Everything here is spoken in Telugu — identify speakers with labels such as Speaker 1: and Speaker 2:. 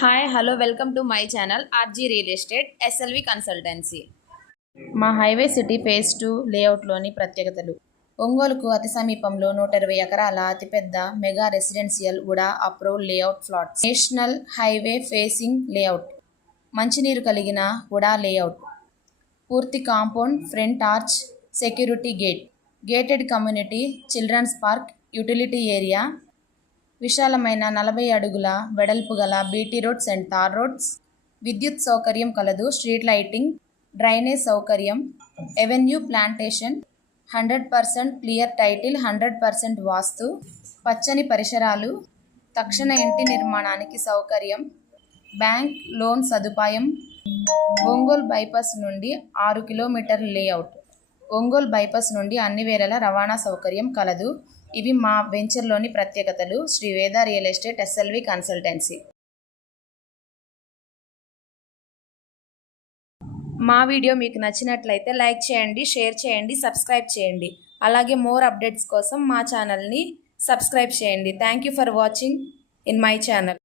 Speaker 1: Hi hello welcome to my channel RG real estate SLV consultancy మా హైవే సిటీ ఫేజ్ టూ లేఅవుట్లోని ప్రత్యేకతలు. ఒంగోలుకు అతి సమీపంలో నూట ఇరవై ఎకరాల అతిపెద్ద mega residential UDA approve layout flats national highway facing layout. మంచినీరు కలిగిన ఉడా లేఅవుట్. పూర్తి compound front arch security gate. Gated community children's park utility area విశాలమైన నలభై అడుగుల వెడల్పు గల BT roads and tar roads విద్యుత్ సౌకర్యం కలదు స్ట్రీట్ లైటింగ్ డ్రైనేజ్ సౌకర్యం avenue plantation hundred percent clear title hundred percent vastu పచ్చని పరిసరాలు తక్షణ ఇంటి నిర్మాణానికి సౌకర్యం బ్యాంక్ లోన్ సదుపాయం ఒంగోలు బైపాస్ నుండి ఆరు కిలోమీటర్ లేఅవుట్. ఒంగోలు బైపాస్ నుండి అన్ని వేళల రవాణా సౌకర్యం కలదు. ఇవి మా వెంచర్లోని ప్రత్యేకతలు. Sri Veda real estate SLV consultancy. మా వీడియో మీకు నచ్చినట్లయితే లైక్ చేయండి షేర్ చేయండి సబ్స్క్రైబ్ చేయండి. అలాగే మోర్ అప్డేట్స్ కోసం మా ఛానల్ని సబ్స్క్రైబ్ చేయండి. Thank you for watching in my channel.